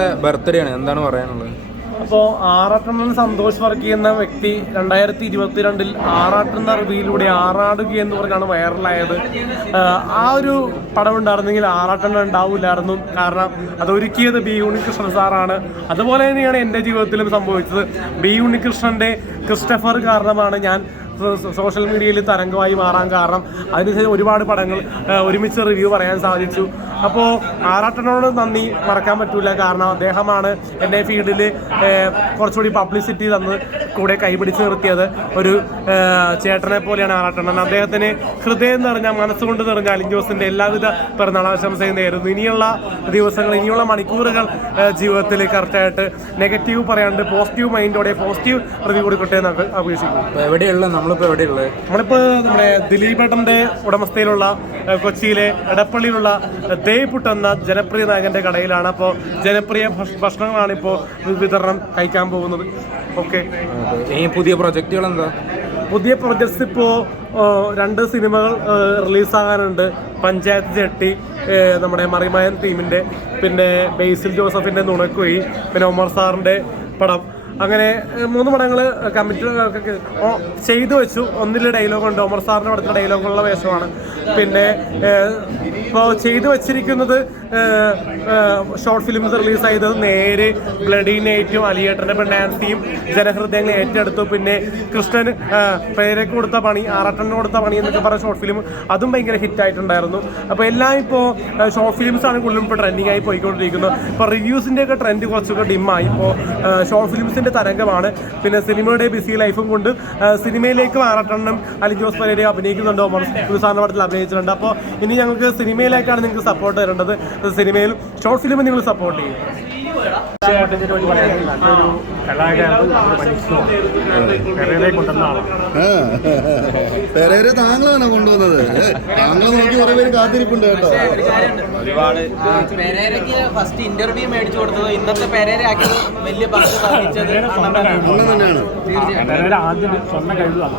Birthday ആണ്. എന്താണ് പറയാനുള്ളത്? അപ്പോൾ ആറാട്ടെണ്ണൻ സന്തോഷ് വർക്ക് ചെയ്യുന്ന വ്യക്തി രണ്ടായിരത്തി ഇരുപത്തിരണ്ടിൽ എന്ന റിവ്യൂയിലൂടെ ആറാടുക എന്ന് പറഞ്ഞാണ് വൈറലായത്. ആ ഒരു പടം ഉണ്ടായിരുന്നെങ്കിൽ ആറാട്ടം ഉണ്ടാവില്ലായിരുന്നു. കാരണം അത് ഒരുക്കിയത് ബി ഉണ്ണികൃഷ്ണൻ സാറാണ്. അതുപോലെ തന്നെയാണ് എന്റെ ജീവിതത്തിലും സംഭവിച്ചത്. ബി ഉണ്ണികൃഷ്ണന്റെ ക്രിസ്റ്റഫർ കാരണമാണ് ഞാൻ സോഷ്യൽ മീഡിയയിൽ തരംഗമായി മാറാൻ കാരണം അതിനുശേഷം ഒരുപാട് പടങ്ങൾ ഒരുമിച്ച് റിവ്യൂ പറയാൻ സാധിച്ചു. അപ്പോൾ ആറാട്ടനോട് നന്ദി മറക്കാൻ പറ്റില്ല കാരണം അദ്ദേഹമാണ് എന്റെ ഫീൽഡിൽ കുറച്ചുകൂടി പബ്ലിസിറ്റി തന്ന് കൂടെ കൈപിടിച്ച് നിർത്തിയത്. ഒരു ചേട്ടനെ പോലെയാണ് ആറാട്ടണ്ണൻ അദ്ദേഹത്തിന് ഹൃദയം നിറഞ്ഞ മനസ്സുകൊണ്ട് നിറഞ്ഞ അലിഞ്ചോസിന്റെ എല്ലാവിധ പിറന്നാളാശംസയും നേരുന്നു. ഇനിയുള്ള ദിവസങ്ങൾ ഇനിയുള്ള മണിക്കൂറുകൾ ജീവിതത്തിൽ കറക്റ്റായിട്ട് നെഗറ്റീവ് പറയാണ്ട് പോസിറ്റീവ് മൈൻഡോടെ പോസിറ്റീവ് റിവ്യൂ കൊടുക്കട്ടെ എന്ന് അപേക്ഷിക്കുന്നു. എവിടെയുള്ള നമ്മളിപ്പോ എവിടെയുള്ളത്? നമ്മളിപ്പോൾ നമ്മുടെ ദിലീപേട്ടന്റെ ഉടമസ്ഥയിലുള്ള കൊച്ചിയിലെ എടപ്പള്ളിയിലുള്ള ദേയ്പുട്ട് എന്ന ജനപ്രിയ നായകന്റെ കടയിലാണ്. അപ്പോൾ ജനപ്രിയ ഭക്ഷണങ്ങളാണ് ഇപ്പോ വിതരണം കഴിക്കാൻ പോകുന്നത്. ഓക്കെ. പുതിയ പ്രൊജക്റ്റുകൾ എന്താ പുതിയ പ്രൊജക്ട്സ് ഇപ്പോ രണ്ട് സിനിമകൾ റിലീസാകാനുണ്ട്. പഞ്ചായത്ത് ചെട്ടി നമ്മുടെ മറിമായൻ ടീമിന്റെ പിന്നെ ബേസിൽ ജോസഫിന്റെ നുണക്കുഴി പിന്നെ ഒമർ സാറിന്റെ പടം. അങ്ങനെ മൂന്ന് പടങ്ങൾ കമ്മിറ്റ് ചെയ്തു വെച്ചു. ഒന്നിലെ ഡയലോഗ് ഉണ്ട്. ഒമർ സാറിന്റെ പടത്തിലെ ഡയലോഗുള്ള വേഷമാണ്. പിന്നെ ഇപ്പോൾ ചെയ്തു വെച്ചിരിക്കുന്നത് ഷോർട്ട് ഫിലിംസ് റിലീസ് ചെയ്തത് നേര് ബ്ലഡി നൈറ്റും അലിയേട്ടന്റെ നാൻസിയും ജനഹൃദയങ്ങൾ ഏറ്റെടുത്തു. പിന്നെ കൃഷ്ണൻ പേരക്ക് കൊടുത്ത പണി ആറാട്ടന് കൊടുത്ത പണി എന്നൊക്കെ പറഞ്ഞ ഷോർട്ട് ഫിലിം അതും ഭയങ്കര ഹിറ്റായിട്ടുണ്ടായിരുന്നു അപ്പോൾ എല്ലാം ഇപ്പോൾ ഷോർട്ട് ഫിലിംസാണ് കൂടുതലും ഇപ്പോൾ ട്രെൻഡിങ് ആയി പോയിക്കൊണ്ടിരിക്കുന്നത്. ഇപ്പോൾ റിവ്യൂസിന്റെയൊക്കെ ട്രെൻഡ് കുറച്ചൊക്കെ ഡിമ്മായി ഇപ്പോൾ ഷോർട്ട് ഫിലിംസിന്റെ തരംഗമാണ്. പിന്നെ സിനിമയുടെ ബിസി ലൈഫും കൊണ്ട് സിനിമയിലേക്ക് മാറട്ടെണ്ണം അലി ജോസ് പരേരെ അഭിനയിക്കുന്നുണ്ട്. ഒമർ സാറിന്റെ പടത്തിൽ അഭിനയിച്ചിട്ടുണ്ട്. അപ്പോൾ ഇനി ഞങ്ങൾക്ക് സിനിമയിലേക്കാണ് നിങ്ങൾക്ക് സപ്പോർട്ട് തരേണ്ടത്. സിനിമയിലും ഷോർട്ട് ഫിലിമും നിങ്ങൾ സപ്പോർട്ട് ചെയ്യും. പെരേരെ താങ്കളാണ് കൊണ്ടുവന്നത്? താങ്കളെ നോക്കി കുറെ പേര് കാത്തിരിപ്പുണ്ട് കേട്ടോ. പെരേരയ്ക്ക് ഫസ്റ്റ് ഇന്റർവ്യൂ മേടിച്ചു കൊടുത്തത് ഇന്നത്തെ പെരേര ആക്കിയത് വലിയ പങ്ക് വഹിച്ചത് അണ്ണനാണ്. അണ്ണൻ തന്നെയാണ്. പെരേര ആദ്യം സ്വന്തം കഴിവാണ്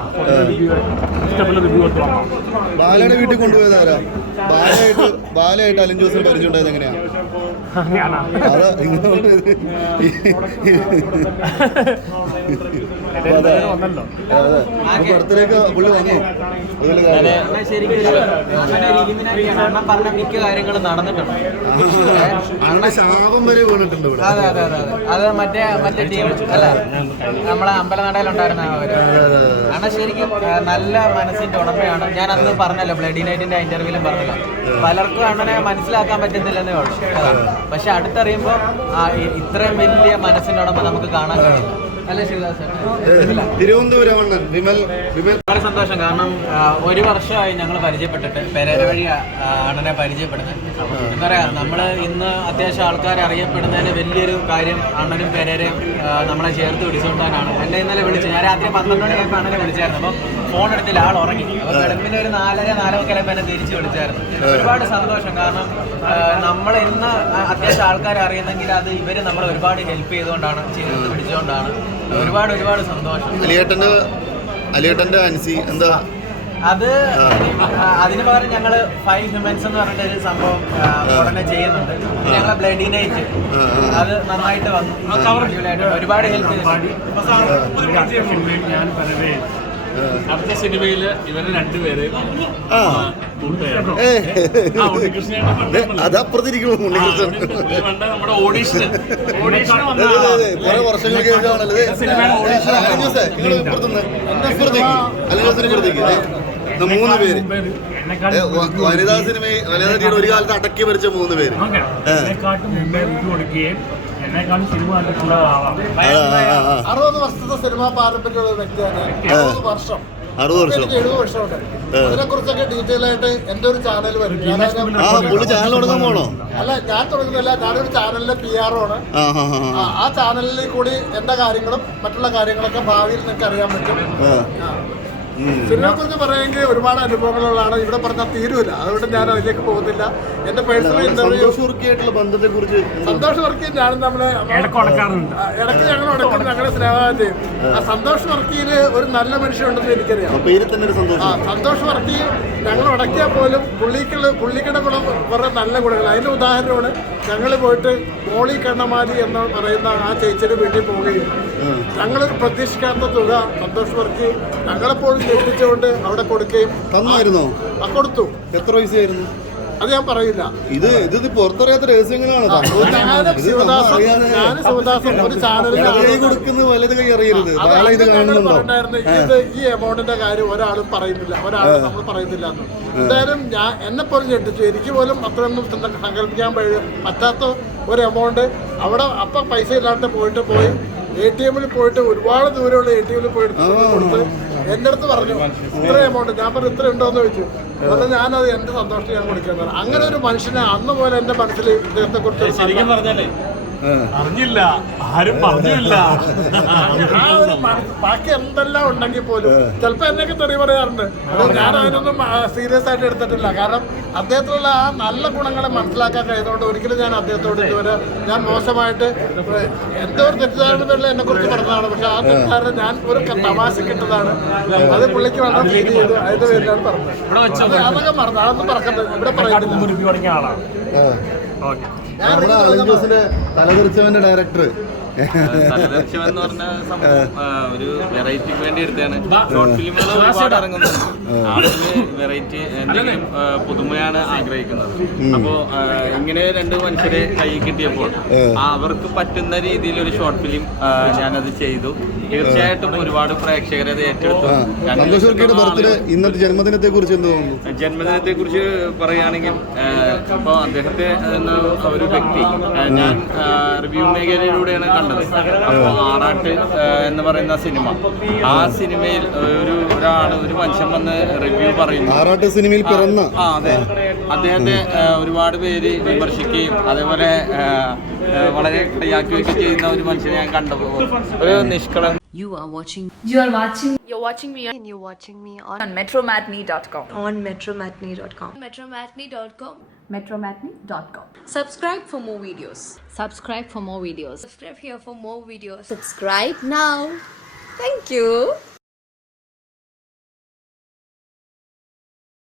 ബാലയുടെ വീട്ടിൽ കൊണ്ടുപോയതാരാ ബാലയായിട്ട് ബാലയായിട്ട് അലിൻ ജോസിന് പരിചയം ഉണ്ടായത് എങ്ങനെയാ? ബർത്ത്ഡേക്ക് പുള്ളി വന്നു. പറഞ്ഞ നടന്നിട്ടുണ്ട് വരെ അതെ അതെ അതെ അതെ മറ്റേ മറ്റേ ടീം അല്ല നമ്മളെ അമ്പലനടയിലുണ്ടായിരുന്ന അവർ ശരിക്കും നല്ല മനസ്സിന്റെ ഉടമയാണ് ഞാൻ അന്ന് പറഞ്ഞല്ലോ ബ്ലഡി നൈറ്റിന്റെ ഇന്റർവ്യൂലും പറഞ്ഞല്ലോ പലർക്കും അണ്ണനെ മനസ്സിലാക്കാൻ പറ്റുന്നില്ലെന്നേ ഉള്ളൂ. പക്ഷെ അടുത്തറിയുമ്പോൾ ഇത്രയും വലിയ മനസ്സിനോടൊപ്പം ഉടമ നമുക്ക് കാണാൻ കഴിയില്ല. ശിവദാസ്? തിരുവനന്തപുരം വിമൽ വിമൽ. വളരെ സന്തോഷം. കാരണം ഒരു വർഷമായി ഞങ്ങൾ പരിചയപ്പെട്ടിട്ട് പെരേര വഴി അണ്ണനെ പരിചയപ്പെടുന്നത്. എന്താ പറയാ നമ്മൾ ഇന്ന് അത്യാവശ്യം ആൾക്കാർ അറിയപ്പെടുന്നതിന് വലിയൊരു കാര്യം അണ്ണനും പെരേരയും നമ്മളെ ചേർത്ത് പിടിച്ചുകൊണ്ടാണ് എന്നെ ഇന്നലെ വിളിച്ചു ഞാൻ രാത്രി പന്ത്രണ്ട് മണിയായപ്പോൾ അണ്ണനെ വിളിച്ചായിരുന്നു. അപ്പം ഫോൺ എടുത്തില്ല ആൾ ഉറങ്ങി. അപ്പോൾ വെളുപ്പിന് ഒരു നാലര നാലോക്കലപ്പം എന്നെ തിരിച്ചു വിളിച്ചായിരുന്നു. ഒരുപാട് സന്തോഷം. കാരണം നമ്മൾ ഇന്ന് അത്യാവശ്യം ആൾക്കാർ അറിയുന്നെങ്കിൽ അത് ഇവർ നമ്മളെ ഒരുപാട് ഹെൽപ്പ് ചെയ്തുകൊണ്ടാണ് ചേർത്ത് പിടിച്ചുകൊണ്ടാണ് ഒരുപാട് ഒരുപാട് സന്തോഷം. അലിയേട്ടന്റെ അലിയേട്ടന്റെ അൻസി എന്താ? അത് അതിന് പകരം ഞങ്ങൾ ഫൈവ് ഹ്യൂമൻസ് എന്ന് പറഞ്ഞിട്ട് ഒരു സംഭവം ഉടനെ ചെയ്യുന്നുണ്ട്. ഞങ്ങളെ ബ്ലഡി നൈറ്റ് അത് നന്നായിട്ട് വന്നു. ഒരുപാട് ഹെൽപ്പ് ഞാൻ അടുത്ത സിനിമയിൽ ഇവരെ രണ്ടുപേര് അതപ്പുറത്തിരിക്കുന്നു നമ്മുടെ ഓഡീഷന് ഓഡീഷന്. കുറെ വർഷങ്ങൾക്ക് ശേഷമാണല്ലോ മൂന്ന് പേര്. വനിതാ സിനിമ വനിതാ ടീയുടെ ഒരു കാലത്ത് അടക്കി ഭരിച്ച മൂന്ന് പേര്. അറുപത് വർഷത്തെ സിനിമാ പാരമ്പര്യമുള്ള ഒരു വ്യക്തിയാണ് അറുപത് വർഷം. അറുപത് വർഷം. എഴുപത് വർഷമുണ്ട്. അതിനെ കുറിച്ചൊക്കെ ഡീറ്റെയിൽ ആയിട്ട് എന്റെ ഒരു ചാനൽ വരും. ചാനൽ തുടങ്ങാൻ പോണോ? അല്ല ഞാൻ തുടങ്ങുന്നില്ല ഞാനൊരു ചാനലിലെ പി ആർ ആണ്. ആ ചാനലിൽ കൂടി എന്റെ കാര്യങ്ങളും മറ്റുള്ള കാര്യങ്ങളൊക്കെ ഭാവിയിൽ നിങ്ങൾക്ക് അറിയാൻ പറ്റും. സിനിമയെ കുറിച്ച് പറയുമെങ്കിൽ ഒരുപാട് അനുഭവങ്ങളുള്ളതാണ്. ഇവിടെ പറഞ്ഞാൽ തീരൂല. അതുകൊണ്ട് ഞാൻ അതിലേക്ക് പോകുന്നില്ല. എന്റെ പേഴ്സണൽ ഇന്റർവ്യൂ ബന്ധത്തെ കുറിച്ച് സന്തോഷ് വർക്കി ഞാനും നമ്മളെ ഇടയ്ക്ക് ഞങ്ങൾ ഉടക്കും ഞങ്ങളെ സ്നേഹം ചെയ്യും. ആ. സന്തോഷ് വർക്കിയിൽ ഒരു നല്ല മനുഷ്യനുണ്ടെന്ന് എനിക്കറിയാം. പേര് തന്നെ ഒരു ആ സന്തോഷം വർക്കി ഞങ്ങൾ ഉടക്കിയാൽ പോലും പുള്ളിക്കുള്ള പുള്ളിയുടെ ഗുണം കുറെ നല്ല ഗുണങ്ങൾ അതിന്റെ ഉദാഹരണമാണ് ഞങ്ങൾ പോയിട്ട് മോളി കണ്ണമാലി എന്ന് പറയുന്ന ആ ചേച്ചിയുടെ വീട്ടിൽ പോവുകയും ഞങ്ങൾ പ്രതീക്ഷിക്കാത്ത തുക സന്തോഷ് വർക്ക് ഞങ്ങളെപ്പോഴും ഞെട്ടിച്ചുകൊണ്ട് അവിടെ കൊടുക്കുകയും തന്നായിരുന്നോ? ആ കൊടുത്തു. എത്ര പൈസയായിരുന്നു? അത് ഞാൻ പറയില്ല. ഇത് ഇത് പുറത്തറിയാത്ത രഹസ്യങ്ങളാണ് കൊടുക്കുന്ന വലത് കൈ അറിയരുത്. അത് ഇത് കാണുന്നുണ്ടോ? ഈ എമൗണ്ടിന്റെ കാര്യം ഒരാളും പറയുന്നില്ല. ഒരാളും നമ്മൾ പറയുന്നില്ല എന്ന്. എന്തായാലും ഞാൻ എന്നെ പോലും ഞെട്ടിച്ചു. എനിക്ക് പോലും അത്രയൊന്നും സങ്ക- സങ്കല്പിക്കാൻ പറ്റാത്ത ഒരു എമൗണ്ട്. അവിടെ അപ്പൊ പൈസ ഇല്ലാണ്ട് പോയിട്ട് പോയി. എ ടി എമ്മിൽ പോയിട്ട് ഒരുപാട് ദൂരമുള്ള എ ടി എമ്മിൽ പോയിട്ട് കൊടുത്ത് എന്റെ അടുത്ത് പറഞ്ഞു ഇത്ര എമൗണ്ട് ഞാൻ പറഞ്ഞു ഇത്ര ഉണ്ടോന്ന് ചോദിച്ചു. അതുകൊണ്ട് ഞാനത് എന്റെ സന്തോഷം ഞാൻ കൊടുക്കാൻ പറഞ്ഞു. അങ്ങനെ ഒരു മനുഷ്യനെ അന്ന് പോലെ എന്റെ മനസ്സിൽ ഇദ്ദേഹത്തെ കുറിച്ച് ശരിക്കും അറിഞ്ഞില്ല. ആരും പറഞ്ഞില്ല. ആ ഒരു ബാക്കി എന്തെല്ലാം ഉണ്ടെങ്കിൽ പോലും ചിലപ്പോ എന്നൊക്കെ തെറി പറയാറുണ്ട്. ഞാൻ അതിനൊന്നും സീരിയസ് ആയിട്ട് എടുത്തിട്ടില്ല. കാരണം അദ്ദേഹത്തിലുള്ള ആ നല്ല ഗുണങ്ങളെ മനസ്സിലാക്കാൻ കഴിയുന്നതുകൊണ്ട് ഒരിക്കലും ഞാൻ അദ്ദേഹത്തോട് ഇതുവരെ ഞാൻ മോശമായിട്ട് എന്തോ ഒരു തെറ്റിദ്ധാരണ എന്നെ കുറിച്ച് പറഞ്ഞതാണ്. പക്ഷെ ആ തെറ്റിദ്ധാരണ ഞാൻ ഒരു തമാശ കിട്ടതാണ് അത് പുള്ളിക്ക് വളരെ ഫീൽ ചെയ്തു അതിന്റെ പേരിലാണ് പറഞ്ഞത്. അത് അതൊക്കെ മറന്നു. അതൊന്നും പറക്കണ്ട ഇവിടെ ആളാണ്. ഞാൻ നമ്മുടെ അലഞ്ചോസിന്റെ തലതെറിച്ചവന്റെ ഡയറക്ടർ ഒരു വേണ്ടി ഷോർട്ട് വെറൈറ്റി പുതുമയാണ് ആഗ്രഹിക്കുന്നത് അപ്പോ ഇങ്ങനെ രണ്ട് മനുഷ്യരെ കൈ കിട്ടിയപ്പോൾ അവർക്ക് പറ്റുന്ന രീതിയിൽ ഒരു ഷോർട്ട് ഫിലിം ഞാനത് ചെയ്തു തീർച്ചയായിട്ടും ഒരുപാട് പ്രേക്ഷകരെ അത് ഏറ്റെടുത്തു ഇന്നത്തെ ജന്മദിനത്തെ കുറിച്ച് ജന്മദിനത്തെ കുറിച്ച് പറയുകയാണെങ്കിൽ അപ്പൊ അദ്ദേഹത്തെ ഒരു വ്യക്തി ഞാൻ റിവ്യൂ മേഖലയിലൂടെയാണ് കണ്ടത്. ആറാട്ട് എന്ന് പറയുന്ന സിനിമ. ആ സിനിമയിൽ ഒരു ഒരാൾ ഒരു മനുഷ്യൻ വന്ന് റിവ്യൂ പറയുന്നു. ആറാട്ട് സിനിമയിൽ പിറന്ന. ആ അതെ. അദ്ദേഹത്തെ ഒരുപാട് പേര് വിമർശിക്കുകയും അതേപോലെ വളരെ വളരെ കളിയാക്കുകയൊക്കെ ചെയ്യുന്ന ഒരു മനുഷ്യനെ ഞാൻ കണ്ടപ്പോൾ ഒരു നിഷ്കള You are watching You are watching You're watching me and you're watching me on, on metromatney.com. on metromatney.com. Metromatney.com. metromatney.com. Subscribe for more videos. Subscribe for more videos. Subscribe here for more videos. Subscribe now. Thank you.